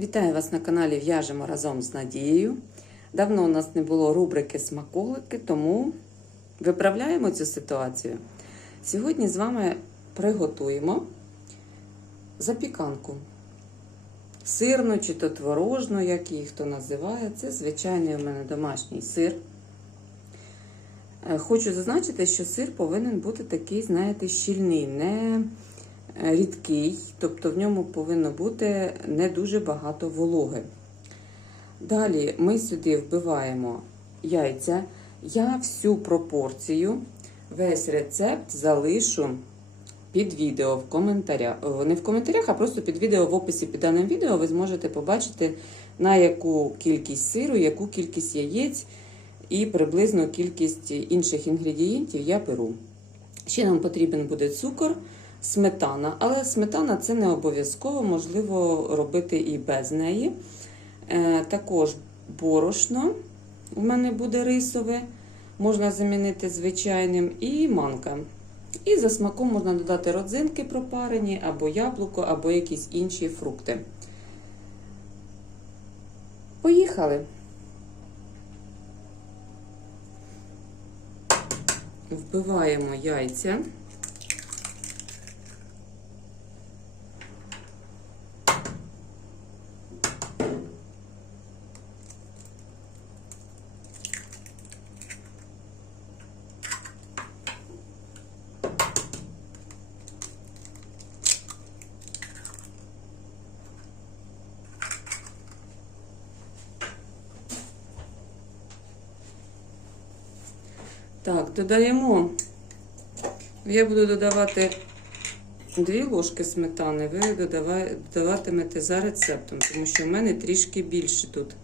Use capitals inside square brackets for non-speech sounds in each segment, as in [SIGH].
Вітаю вас на каналі В'яжемо разом з Надією. Давно у нас не було рубрики смаколики, тому виправляємо цю ситуацію. Сьогодні з вами приготуємо запіканку. Сирну чи то творожну, як її хто називає. Це звичайний у мене домашній сир. Е, Хочу зазначити, що сир повинен бути такий, знаєте, щільний, не рідкий, тобто в ньому повинно бути не дуже багато вологи. Далі ми сюди вбиваємо яйця. Я всю пропорцію, весь рецепт залишу під відео в коментарях. Не в коментарях, а просто під відео в описі під даним відео ви зможете побачити, на яку кількість сиру, яку кількість яєць і приблизно кількість інших інгредієнтів я беру. Ще нам потрібен буде цукор, сметана, але сметана це не обов'язково, можливо робити і без неї. Е, також борошно у мене буде рисове, можна замінити звичайним, і манка. І за смаком можна додати родзинки пропарені, або яблуко, або якісь інші фрукти. Поїхали! Вбиваємо яйця. Так, додаємо. Я буду додавати 2 ложки сметани, ви додаватимете за рецептом, тому що в мене трішки більше тут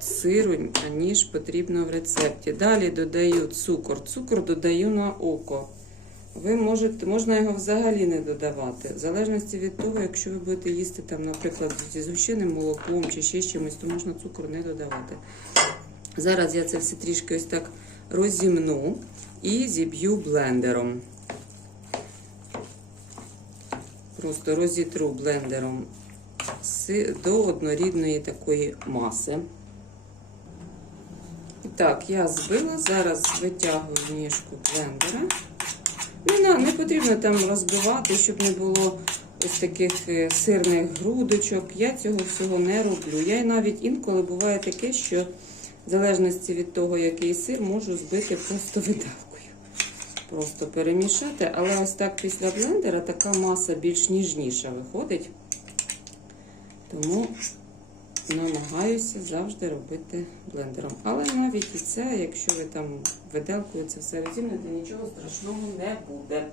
сиру, ніж потрібно в рецепті. Далі додаю цукор. Цукор додаю на око. Ви можете, можна його взагалі не додавати. В залежності від того, якщо ви будете їсти, там, наприклад, зі згущеним молоком чи ще чимось, то можна цукор не додавати. Зараз я це все трішки ось так розімну і зіб'ю блендером. Просто розітру блендером до однорідної такої маси. І Так, я збила, зараз витягую ніжку блендера. Не, не потрібно там розбивати, щоб не було ось таких е, сирних грудочок. Я цього всього не роблю. Я навіть інколи буває таке, що в залежності від того, який сир, можу збити просто видавкою. Просто перемішати, але ось так після блендера така маса більш ніжніша виходить. Тому намагаюся завжди робити блендером. Але навіть і це, якщо ви там виделкою це все розімнете, нічого страшного не буде.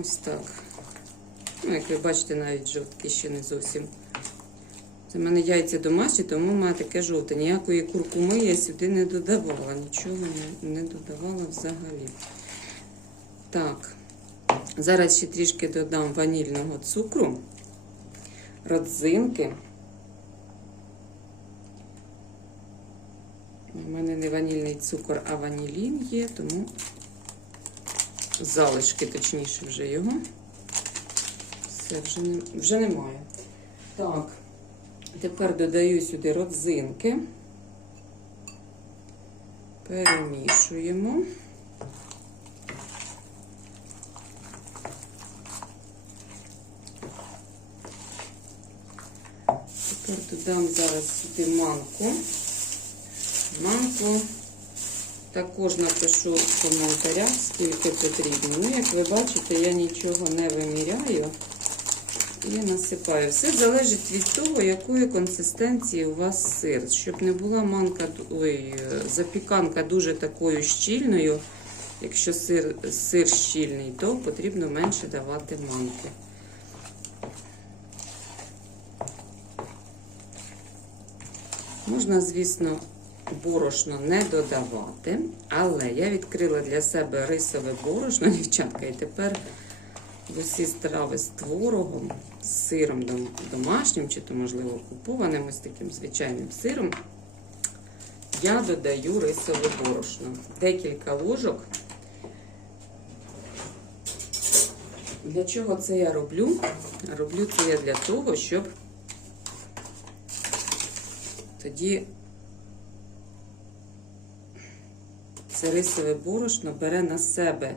Ось так. Ну, як ви бачите, навіть жовтки ще не зовсім. В мене яйця домашні, тому мене таке жовте. Ніякої куркуми я сюди не додавала. Нічого не, не додавала взагалі. Так, зараз ще трішки додам ванільного цукру, родзинки. У мене не ванільний цукор, а ванілін є, тому залишки, точніше, вже його. Все, вже, не, вже немає. Так. Тепер додаю сюди родзинки, перемішуємо. Тепер додам зараз сюди манку. Манку також напишу в коментарях, скільки потрібно. Ну, як ви бачите, я нічого не виміряю. І насипаю. Все залежить від того, якої консистенції у вас сир. Щоб не була манка, ой, запіканка дуже такою щільною. Якщо сир, сир щільний, то потрібно менше давати манки. Можна, звісно, борошно не додавати, але я відкрила для себе рисове борошно, [LAUGHS] дівчатка, і тепер усі страви з творогом, з сиром домашнім, чи то, можливо, купованим ось таким звичайним сиром, я додаю рисове борошно. Декілька ложок Для чого це я роблю? Роблю це я для того, щоб тоді це рисове борошно бере на себе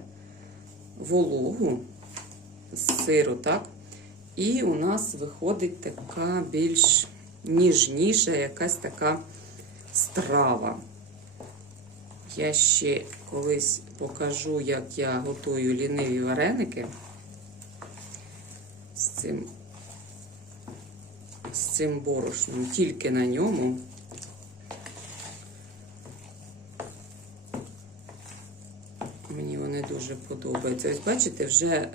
вологу з сиру, так? І у нас виходить така більш ніжніша, якась така страва. Я ще колись покажу, як я готую ліниві вареники з цим, з цим борошном, тільки на ньому. Мені вони дуже подобаються. Ось бачите, вже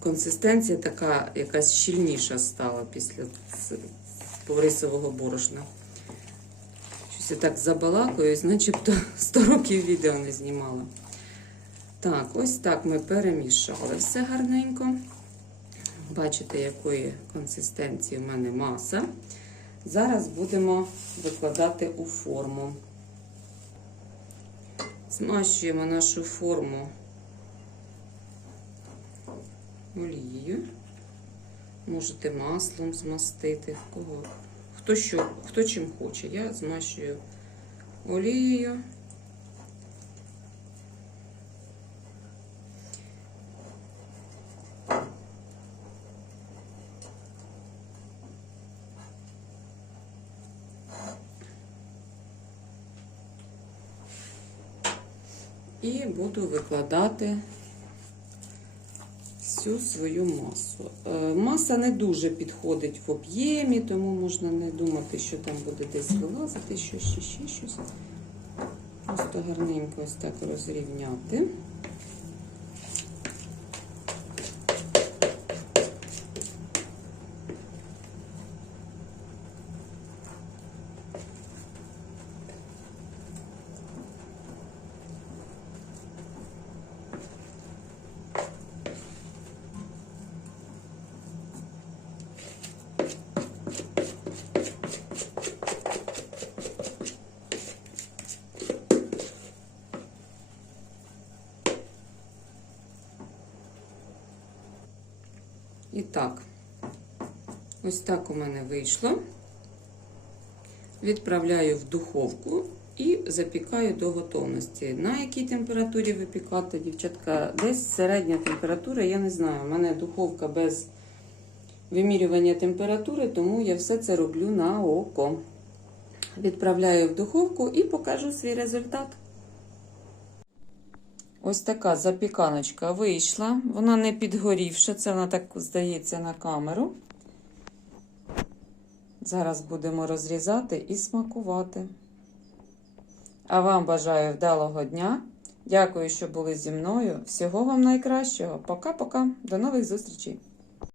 консистенція така якась щільніша стала після ц- рисового борошна. Щось я так забалакуюсь, начебто [LAUGHS] 100 років відео не знімала. Так, ось так ми перемішали все гарненько. Бачите, якої консистенції в мене маса. Зараз будемо викладати у форму. Змащуємо нашу форму олією. Можете маслом змастити. Кого? Хто, що, хто чим хоче. Я змащую олією. І буду викладати всю свою масу. Е, Маса не дуже підходить в об'ємі, тому можна не думати, що там буде десь вилазити, що ще, ще щось. Просто гарненько ось так розрівняти. І так, ось так у мене вийшло. Відправляю в духовку і запікаю до готовності. На якій температурі випікати, дівчатка? Десь середня температура, я не знаю. У мене духовка без вимірювання температури, тому я все це роблю на око. Відправляю в духовку і покажу свій результат. Ось така запіканочка вийшла. Вона не підгорівша, це вона так здається на камеру. Зараз будемо розрізати і смакувати. А вам бажаю вдалого дня. Дякую, що були зі мною. Всього вам найкращого. Пока-пока. До нових зустрічей!